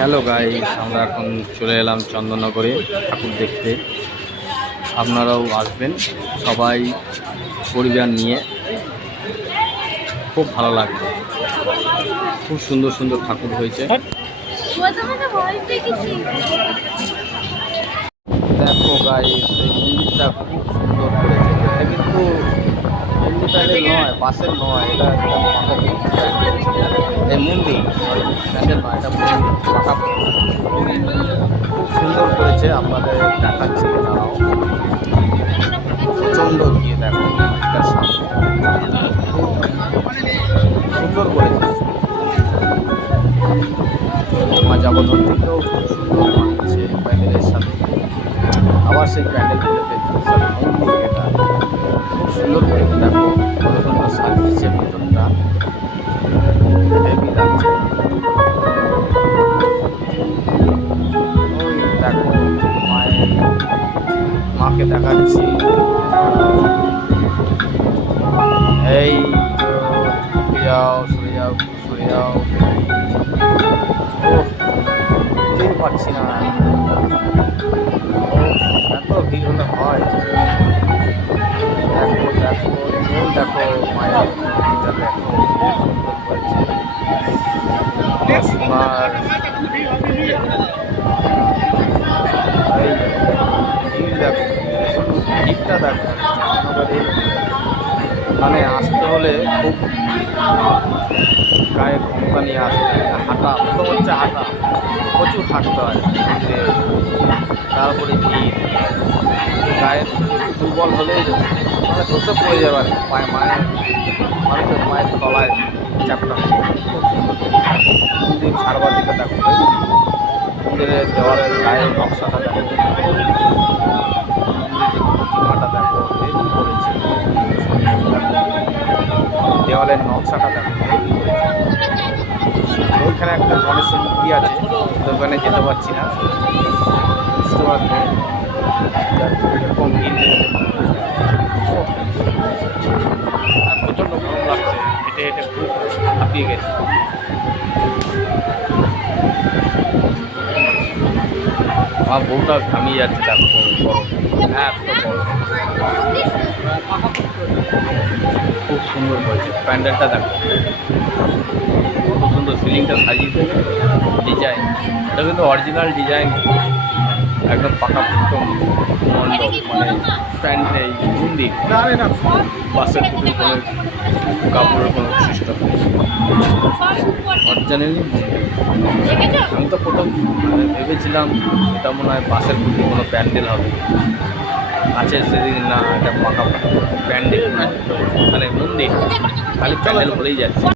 Hello guy আমরা এখন চলে এলাম চন্দননগরে ঠাকুর দেখতে। আপনারাও আসবেন, সবাই পরিবার নিয়ে। খুব ভালো লাগবে খুব সুন্দর সুন্দর ঠাকুর হয়েছে। দেখো গাই এই মন্দিরটা খুব প্যান্ডেল নয় বাসের নয় এটা এই মন্দির প্যান্ডেল নয় এটা মন্দির, পাকা খুব সুন্দর করেছে আপনাদের দেখাচ্ছি দাঁড়াও। প্রচণ্ড গিয়ে দেখো এটার সামনে। খুব সুন্দর করেছে। মা জগদ্ধর থেকেও খুব সুন্দর মানছে প্যান্ডেলের সাথে। আবার সেই প্যান্ডেল খুলে মায়ের মাকে দেখাচ্ছি এই সরে যাও সরে যাও সরে যাও যেতে পারছি না দেখো, মায়ের মন্দিরটা দেখো এই ভিড় দেখো মানে আসতে হলে খুব গায়ে ক্ষমতা নিয়ে আসতে হাঁটা প্রথম হচ্ছে হাঁটা। প্রচুর হাঁটতে হয়। তারপরে দুর্বল হলেই মানে ধসে পড়ে যাবে কি। পায়ে মায়ের মানুষের মায়ের তলায় চাপটা মন্দির ছাড়বার দিকে দেখো মন্দিরের দেওয়ালের গায়ের নকশাটা দেখো। মন্দিরের দেখো দেওয়ালের নকশাটা দেখো ওইখানে একটা গণেশের মূর্তি আছে, দোকানে যেতে পারছি না। হেঁটে হেঁটে খুব হাঁপিয়ে আমার বউটা ঘামিয়ে যাচ্ছে, দেখো হ্যাঁ খুব সুন্দর হয়েছে। প্যান্ডেলটা দেখো। কত সুন্দর সিলিংটা সাজিয়েছে। ডিজাইন। এটা কিন্তু অরিজিনাল ডিজাইন। একদম পাকা মণ্ডপ মানে প্যান্ট এই মন্দির। বাসের পুকুর কোনো কাপড়ের কোনো সিস্টেম অরিজিনালি আমি তো প্রথম মানে ভেবেছিলাম এটা মনে হয় বাসের পুকুর কোনো প্যান্ডেল হবে। আছে সেদিন না এটা পাকা প্যান্ডেল মানে মন্দির। খালি প্যান্ডেল বলেই যাচ্ছে।